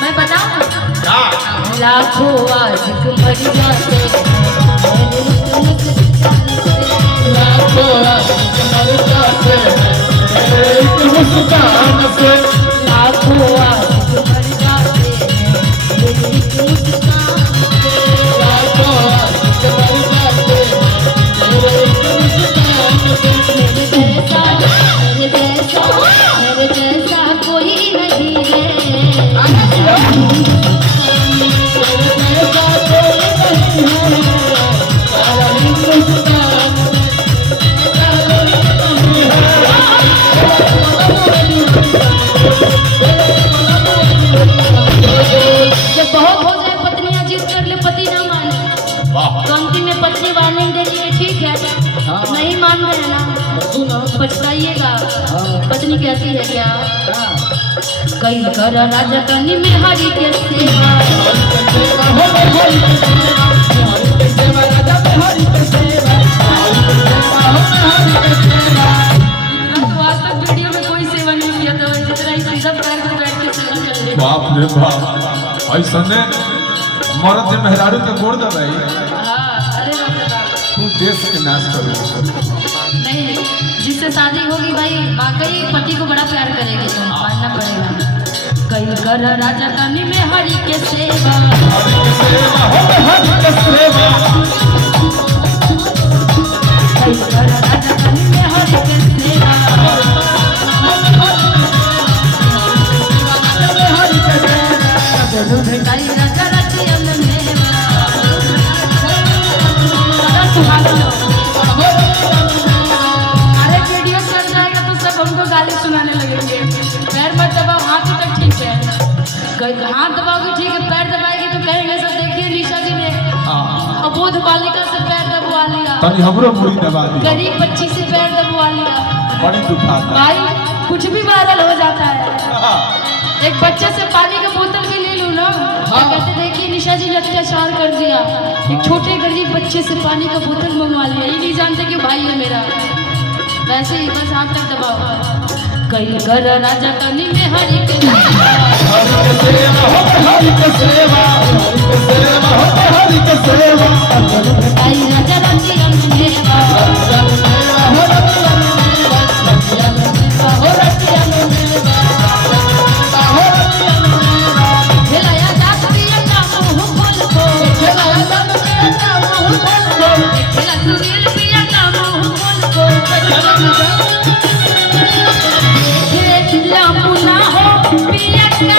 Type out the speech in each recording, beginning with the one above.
मैं बताऊं लाखों आशिक मर जाते लाखों आशिक मर जाते एक मुस्कान से लाखों आशिक मर जाते एक मुस्कान से लाखों आशिक मर जाते एक मुस्कान से मेरे जैसा कोई नहीं है पछताइएगा। पत्नी कहती है क्या कई कर राजा कनी में हरि के सेवा आज तक वीडियो में कोई सेवा नहीं किया था जितना ही सीधा पैर पे बैठ के सेवा कर ले। बाप रे बाप ऐसा ने मर्द से मेहरारू के गोड़ दे भाई। हां अरे बाप रे बाप तू देश के नाश करो नहीं जिससे शादी होगी भाई वाकई पति को बड़ा प्यार करेगी तो मानना पड़ेगा। कई कर राजा कनी में हरि के सेवा कई कर राजा कनी में हरि के सेवा कई राजा रतिया में मेवा हमको गाली सुनाने लगेंगे। पैर मत दबाओ हाथ तक ठीक है हाथ दबाओगे ठीक है पैर दबाएगी तो कहेंगे सब देखिए निशा जी ने अबोध बालिका से पैर दबवा लिया तनी हमरो पूरी दबा दी गरीब बच्ची से पैर दबवा लिया बड़ी दुखाता भाई कुछ भी वायरल हो जाता है। एक बच्चे से पानी का बोतल भी ले लूं ना कहते देखिए निशा जी ने अत्याचार कर दिया। एक छोटे गरीब बच्चे से पानी का बोतल मंगवा लिया ये नहीं जानते कि भाई है मेरा वैसे ही बस हाथ तक दबाओ। कई कर राजा कनी में हरि के सेवा कई राजा रतिया में मेवा खिलाया जात पिया का मुंह खोल को Thank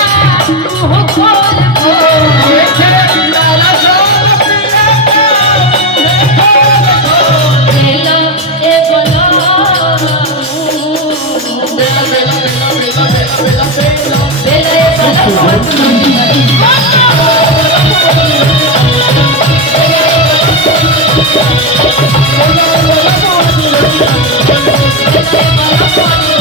you.